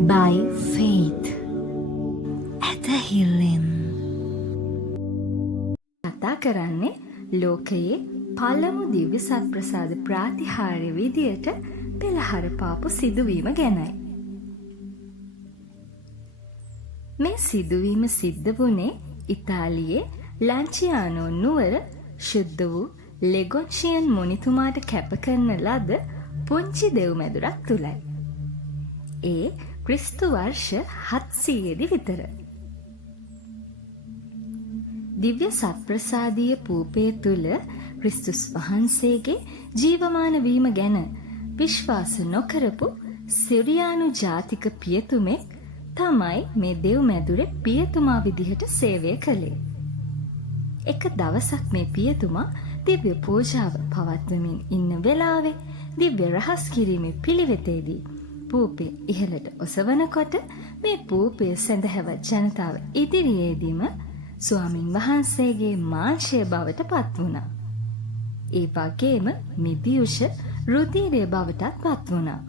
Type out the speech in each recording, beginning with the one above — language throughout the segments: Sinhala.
by faith. ඇතහිල්ලෙන් කතා කරන්නේ ලෝකයේ පළමු දිව්‍ය සත්ප්‍රසාද ප්‍රාතිහාර්ය විදියට පෙළහර පාපු සිදුවීම ගැනයි. මේ සිදුවීම සිද්ධ වුණේ ඉතාලියේ ලැන්චියානෝ නුවර ශුද්ධ වූ ලෙගොන්ෂියන් මුනිතුමාට කැප කරන ලද පුංචි දෙව් මැදුරක් තුලයි. ඒ ක්‍රිස්තු වර්ෂ 700 විතර. දිව්‍ය සත්ප්‍රසාදීය පූපේ තුල ක්‍රිස්තුස් වහන්සේගේ ජීවමාන වීම ගැන විශ්වාස නොකරපු සිරියානු ජාතික පියතුමෙක් තමයි මේ දෙව් මැදුරේ පියතුමා විදිහට සේවය කළේ. එක දවසක් මේ පියතුමා දිව්‍ය පූජාව පවත්වමින් ඉන්න වෙලාවේ දිව්‍ය රහස් කිරීමේ පිළිවෙතේදී පූපේ ඉහළට ඔසවනකොට මේ පූපය සැඳහැවත් ජනතාව ඉදිරියේදීම ස්වාමින් වහන්සේගේ මාංශය බවට පත් වුණා. ඒ වගේම මිදියුෂ රුධිරය බවටත් පත් වුණා.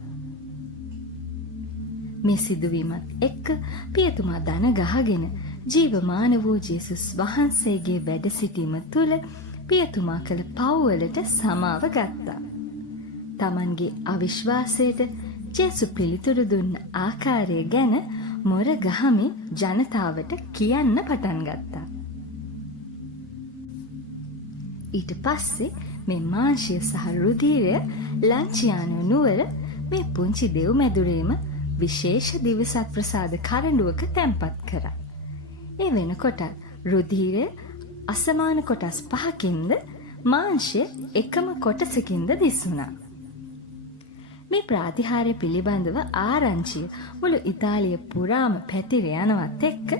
මේ සිදුවීමත් එක්ක පියතුමා දන ගහගෙන ජීවමාන වූ ජේසුස් වහන්සේගේ වැඩ සිටීම තුළ පියතුමා කළ පව්වලට සමාව ගත්තා. තමන්ගේ අවිශ්වාසයට ජේසු පිළිතුරු දුන්න ආකාරය ගැන මොර ගහමින් ජනතාවට කියන්න පටන් ගත්තා. ඊට පස්සේ මේ මාංශය සහ රුධිරය ලැන්චියානෝ නුවර මේ පුංචි දෙව් මැදුරේම විශේෂ දිව්‍ය සත්ප්‍රසාද කරඬුවක තැන්පත් කරා. ඒ වෙනකොට රුධිරය අසමාන කොටස් 5කින්ද මාංශය එකම කොටසකින්ද දිස්ුණා. මේ ප්‍රාතිහාර්ය පිළිබඳව ආරංචිය මුළු ඉතාලිය පුරාම පැතිර යනවත් එක්ක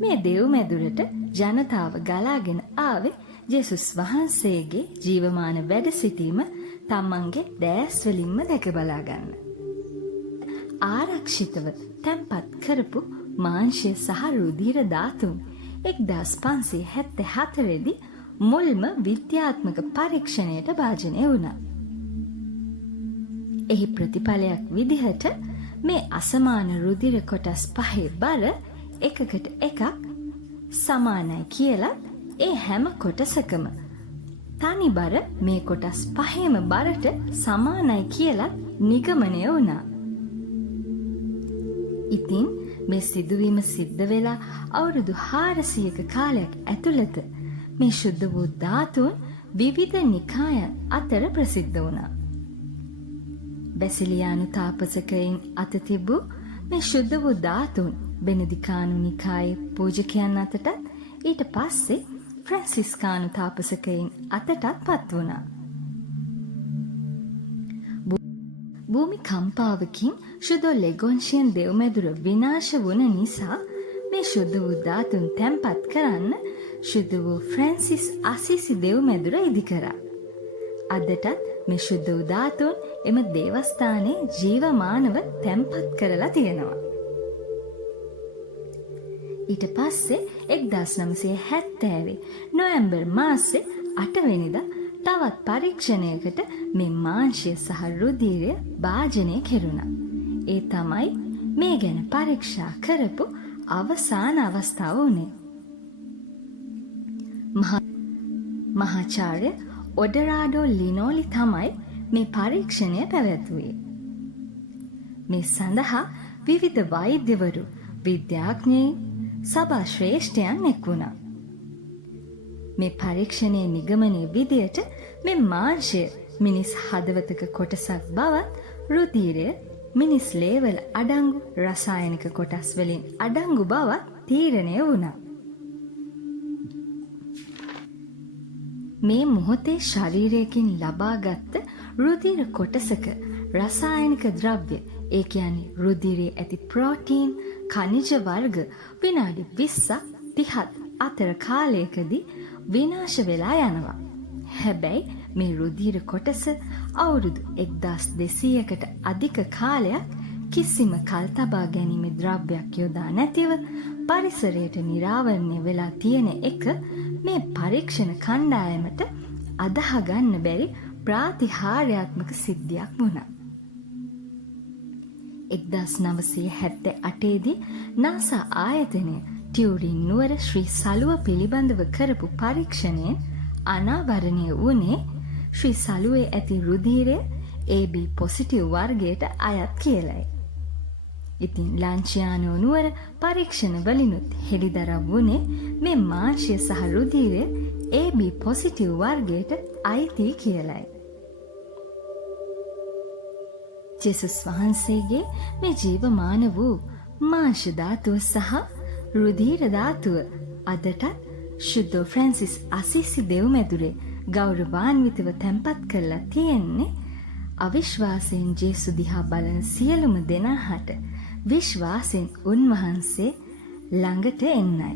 මේ දෙව් මැදුරට ජනතාව ගලාගෙන ආවේ ජේසුස් වහන්සේගේ ජීවමාන වැඩ සිටීම තමන්ගේ දැස් වලින්ම දැක බලා ගන්න. ආරක්ෂිතව තැන්පත් කරපු මාංශය සහ රුධිර ධාතුන් 1574 දී මුල්ම විද්‍යාත්මක පරීක්ෂණයට භාජනය වුණා. එහි ප්‍රතිඵලයක් විදිහට මේ අසමාන රුධිර කොටස් 5 බර එකකට එකක් සමානයි කියලා ඒ හැම කොටසකම තනි බර මේ කොටස් 5ම බරට සමානයි කියලා නිගමනය වුණා. ඉතින් මේ සිදුවීම සිද්ධ වෙලා අවුරුදු 400ක කාලයක් ඇතුළත මේ ශුද්ධ වූ ධාතුන් විවිධ නිකායන් අතර ප්‍රසිද්ධ වුණා. බැසිලියානු තාපසකයින් අත තිබූ මේ ශුද්ධ වූ ධාතුන් බෙනදිකානු නිකායේ පූජකයන් අතටත් ඊට පස්සේ ෆ්‍රැන්සිස්කානු තාපසකයින් අතටත් පත් වුණා. භූමි කම්පාවකින් ශුද්ධ ලෙගොන්ෂියන් දෙව් මැදුර විනාශ වුණ නිසා මේ ශුද්ධ වූ ධාතුන් තැන්පත් කරන්න ශුද්ධ වූ ෆ්‍රැන්සිස් අසිසි දෙව් මැදුර ඉදි කරා. අදටත් මේ ශුද්ධ වූ ධාතුන් එම දේවස්ථානයේ ජීවමානව තැන්පත් කරලා තියෙනවා. ඊට පස්සේ 1970 නොවැම්බර් මාසේ 8 වෙනිදා තවත් පරීක්ෂණයකට මේ මාංශය සහ රුධිරය භාජනය කෙරුණා. ඒ තමයි මේ ගැන පරීක්ෂා කරපු අවසාන අවස්ථාව වුණේ. මහාචාර්ය ඔඩරාඩෝ ලිනෝලි තමයි මේ පරීක්ෂණය පැවැත්වුවේ. මේ සඳහා විවිධ වෛද්‍යවරු, විද්‍යාඥයින්, සභා ශ්‍රේෂ්ඨයන් එක් වුණා. මේ පරීක්ෂණයේ නිගමනයේ විදියට මේ මාංශය මිනිස් හදවතක කොටසක් බවත් රුධිරය මිනිස් ලේවල අඩංගු රසායනික කොටස් වලින් අඩංගු බවත් තීරණය වුණා. මේ මොහොතේ ශරීරයකින් ලබාගත් රුධිර කොටසක රසායනික ද්‍රව්‍ය, ඒ කියන්නේ රුධිරයේ ඇති ප්‍රෝටීන්, ඛනිජ වර්ග විනාඩි 20ක් 30ක් අතර කාලයකදී විනාශ වෙලා යනවා. හැබැයි මේ රුධිර කොටස අවුරුදු 1200කට අධික කාලයක් කිසිම කල් තබා ගැනීමේ ද්‍රව්‍යයක් යොදා නැතිව පරිසරයට නිරාවරණය වෙලා තියෙන එක මේ පරීක්ෂණ කණ්ඩායමට අදහ ගන්න බැරි ප්‍රාතිහාර්යාත්මක සිද්ධියක් වුණා. 1978දී නාසා ආයතනය ටියුරින් නුවර ශ්‍රී සලුව පිළිබඳව කරපු පරීක්ෂණයෙන් අනාවරණය වුණේ ශ්‍රී සලුවේ ඇති රුධීරය AB පොසිටිව් වර්ගයට අයත් කියලයි. ඉතින් ලාංචියානෝ නුවර පරීක්ෂණ වලිනුත් හෙළිදරව් වුණේ මේ මාංශය සහ රුධීරය AB පොසිටිව් වර්ගයට අයිති කියලයි. ජේසුස් වහන්සේගේ මේ ජීවමාන වූ මාංශ ධාතුව සහ රුධීර ධාතුව අදටත් ශුද්ධ ෆ්‍රැන්සිස් අසීසි දෙව්මැදුරේ ගෞරවාන්විතව තැන්පත් කරලා තියෙන්නේ අවිශ්වාසයෙන් ජේසු දිහා බලන සියලුම දෙනාට විශ්වාසයෙන් උන්වහන්සේ ළඟට එන්නයි.